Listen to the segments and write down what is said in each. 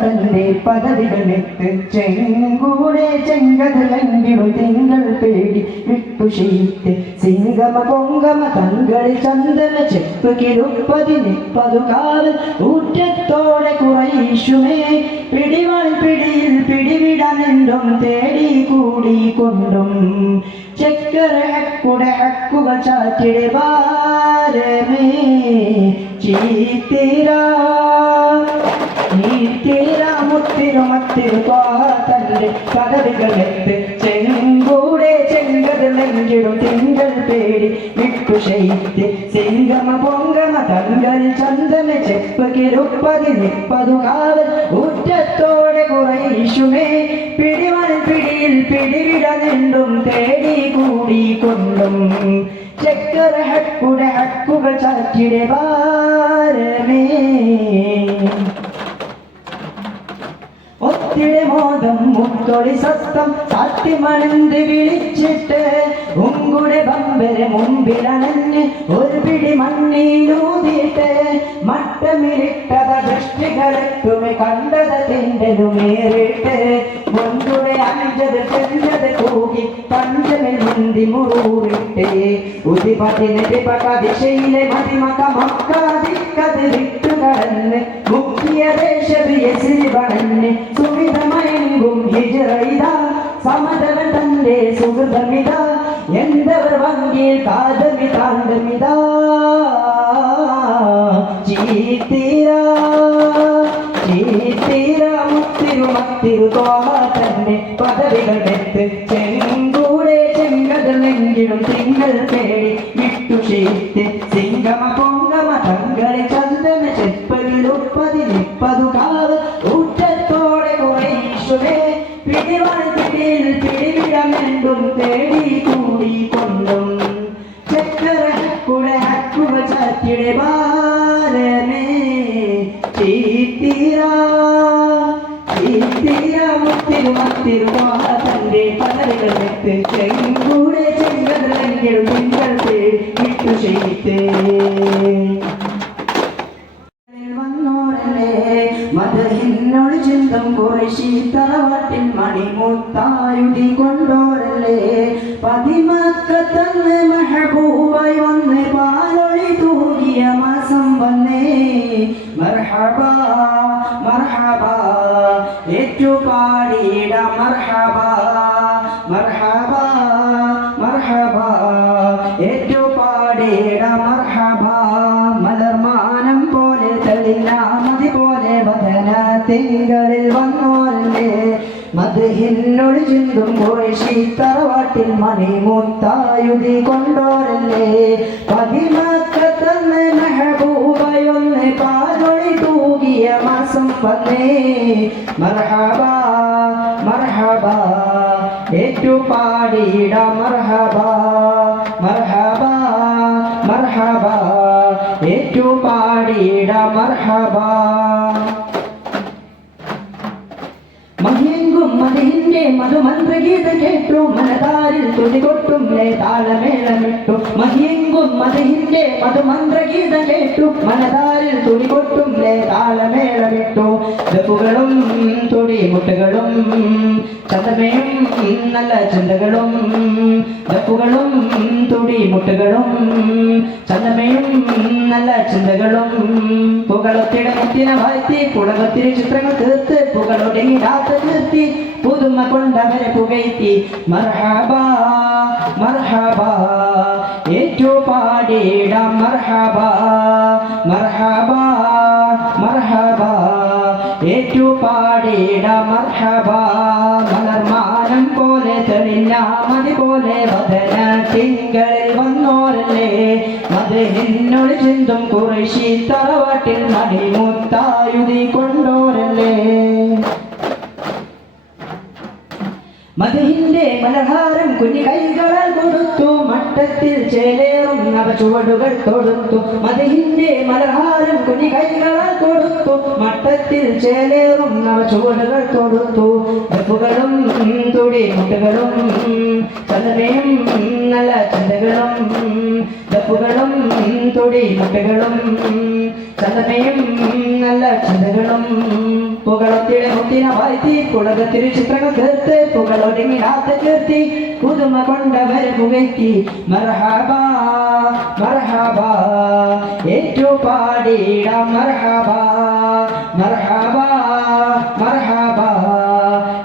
തന്റെ പദവികളെത്ത് ചെങ്കൂടെ ചെങ്കതലങ്കിടു തിങ്കൾ പേടി വിട്ടുഷീത്ത് സിംഗമ പൊങ്കമ തങ്കളിൽ ചന്ദന ചെപ്പ് കിരുപ്പതി നിപ്പതു കാവൽ ഊറ്റത്തോടെ കുറയിഷുമേ പിടിവാൾ പിടിയിൽ പിടിവിടനെന്തും തേടി കൂടി കൊണ്ടും. ചക്കര ഹക്കുടെ ഹക്കുകൾ ചാറ്റിടെ ബാരമേ ചീത്തിരാ നീത്തിര മുത്തിരുമത്തിരു മത്തിരു തന്റെ പദവികളെത്ത് വിട്ടു ശൈത്യ സിംഗമ പൊങ്കമ തങ്കരി ചന്ദന ചെപ്പ് കിരുപ്പതി നിപ്പതു കാവൽ ഉറ്റത്തോടെ കുറയിഷുമേ പിടിവൻ പിടിയിൽ പിടിവിട നിന്നും തേടി കൂടി കൊണ്ടും. ചക്കര ഹക്കുടെ ഹക്കുകൾ ചാറ്റിടെ ഭാരമേ. ഒത്തിരി മോദം മുത്തൊടി സത്തം സാധ്യമണെന്ന് വിളിച്ചിട്ട് ഉങ്കുടെ ബമ്പരെ മുമ്പിലണഞ്ഞ് ഒരു പിടി മണ്ണിലൂതിട്ട് മട്ടമിരിട്ടത ദൃഷ്ടികളെത്തുമെ കണ്ടത് തിണ്ടതുമേറിട്ട് മുൻകുടെ അഞ്ചത് ചെഞ്ചത് കൂകി പഞ്ചമിൽ മുന്തി മുറൂറിട്ട്. ഉതിപതിനെ പിപക ദിശയിലെ മതിമക മക്കാതിക്കത് വിട്ടുകടന്ന് മുഖ്യ ദേശവിയസിരി വണഞ്ഞ് സുവിധമയങ്കും ഹിജറൈത സമതവൻ തന്റെ സുഹൃതമിത. എന്തവർ വങ്കിൽ കാതമി താണ്ടമിത. ചീത്തിര ചീത്തിര മുത്തിരു മത്തിരു തോന്നെ പദവികളെത്ത് ചെങ്കൂടെ ചെങ്കതലെങ്കിലും തിങ്കൾ പേടി വിട്ടു ശീത്ത് ചെപ്പകിലുപ്പതി നിപ്പതു കാവ് ഊറ്റത്തോടെ കുറേശ്വരേ പിടിവാൾ പിടിയിൽ പിടിവിടമെന്തും തേടി കൂടി കൊണ്ടും ചക്കര ഹക്കുടെ ഹക്കുവ ചത്തിടെ ബാലമേ ചീത്തിര ചീത്തിര മുത്തിരു മത്തിരു തന്റെ പദവികളെത്ത് ചെങ്കൂടെ ചെങ്കതലെങ്കിലും നിങ്ങൾ വിട്ടു ചെയ്തേ. ചിന്തം കുറശി തറവാട്ടിൽ മണിമുത്തായുധി കൊണ്ടോരല്ലേ? പതിമക്കത്തന്ന് മെഹബൂബായി വന്ന് പാലൊളി തൂകിയ മാസം വന്നേ. മർഹബ മർഹബ ഏറ്റുപാടിയിട മർഹബ. മർഹബ മർഹബ ഏറ്റുപാടിയിട തിങ്കളിൽ വന്നോരല്ലേ? മധുഹിന്നൊട് ചിന്തും ശീത്തറവാട്ടിൽ തറവാട്ടിൽ മണിമുത്തായുധി കൊണ്ടോരല്ലേ? പതിമക്കത്തന്ന് മെഹബൂബയൊന്ന് പാതൊളി തൂകിയ മാസം വന്നേ. മർഹബ മർഹബ ഏറ്റുപാടിയിട മർഹബ. മർഹബ മർഹബ ഏറ്റുപാടിയിട മർഹബ. മതിഹിന്റെ മധുമന്ത്രഗീത കേട്ടു മനതാരിൽ തുടികൊട്ടും ലേ താളമേളമിട്ടു മഹിയെങ്കും മതിഹിന്റെ മധുമന്ത്രഗീത കേട്ടു മനതാരിൽ തുടികൊട്ടും ലേ താളമേളമിട്ടു ദപ്പുകളും തുടിമുട്ടുകളും ചന്തമയും നല്ല ചിന്തകളും. ദപ്പുകളും തുടിമുട്ടുകളും ചന്തമയും നല്ല ചിന്തകളും. പുകളൊത്തിട മുത്തിന വാഴ്ത്തി പുളകത്തിരി ചിത്രങ്ങൾ തീർത്ത് പുകളൊടുങ്ങി രാത്രി നിർത്തി. പുതുമ കൊണ്ടവരെ പുകയ്ത്തി മർഹബ മർഹബ. ഏറ്റുപാടിയിട മലർമാനം പോലെ തെളിഞ്ഞാമതി പോലെ വദന തിങ്കളിൽ വന്നോരല്ലേ. മതഹിന്നൊളി ചിന്തും കുറേശി തറവാട്ടിൽ മണിമുത്തായുധി കൊണ്ടോരല്ലേ. മതിഹിന്റെ മലഹാരം കുഞ്ഞു കൈകളാൽ കൊടുത്തു. മട്ടത്തിൽ ചേലേറും അവ ചുവടുകൾ തൊടുത്തു. മതിഹിന്റെ മലഹാരം കുഞ്ഞു കൈകളാൽ കൊടുത്തു. മട്ടത്തിൽ ചേലേറും അവ ചുവടുകൾ തൊടുത്തു. വെപ്പുകളും തുടി മുട്ടുകളും ചന്ദ്രയും നല്ല ചന്തകളും. ദപ്പുകളും തുടി മുട്ടുകളും ചന്തമയും നല്ല ചിന്തകളും പുകളത്തിലെ മുത്തിന വാഴ്ത്തി പുളകത്തിരു ചിത്രങ്ങൾ തീർത്ത് പുകളൊരുങ്ങിടാത്ത കീർത്തി. പുതുമ കൊണ്ടവർ പുകയ്ത്തി മർഹബ മർഹബ. ഏറ്റു പാടിട മർഹബ മർഹബ മർഹബ.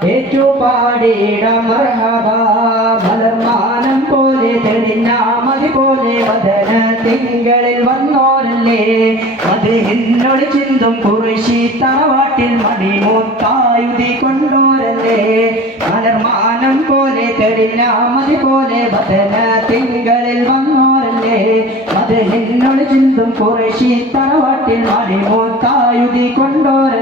ഏറ്റു പാടിട മർഹബ. മലർമാനം പോലെ തെളിഞ്ഞ മതി പോലെ വദന തിങ്കളിൽ വന്നോരല്ലേ അത് എന്നോട് ചിന്തും കുറിശി തറവാട്ടിൽ മണിമൂത്തായുധി കൊണ്ടോരല്ലേ മലർമാനം പോലെ തെളിഞ്ഞാമതി പോലെ വദന തിങ്കളിൽ വന്നോരല്ലേ അത് എന്നോട് ചിന്തും കുറിശി തറവാട്ടിൽ മണിമൂത്തായുധി കൊണ്ടോരല്ലേ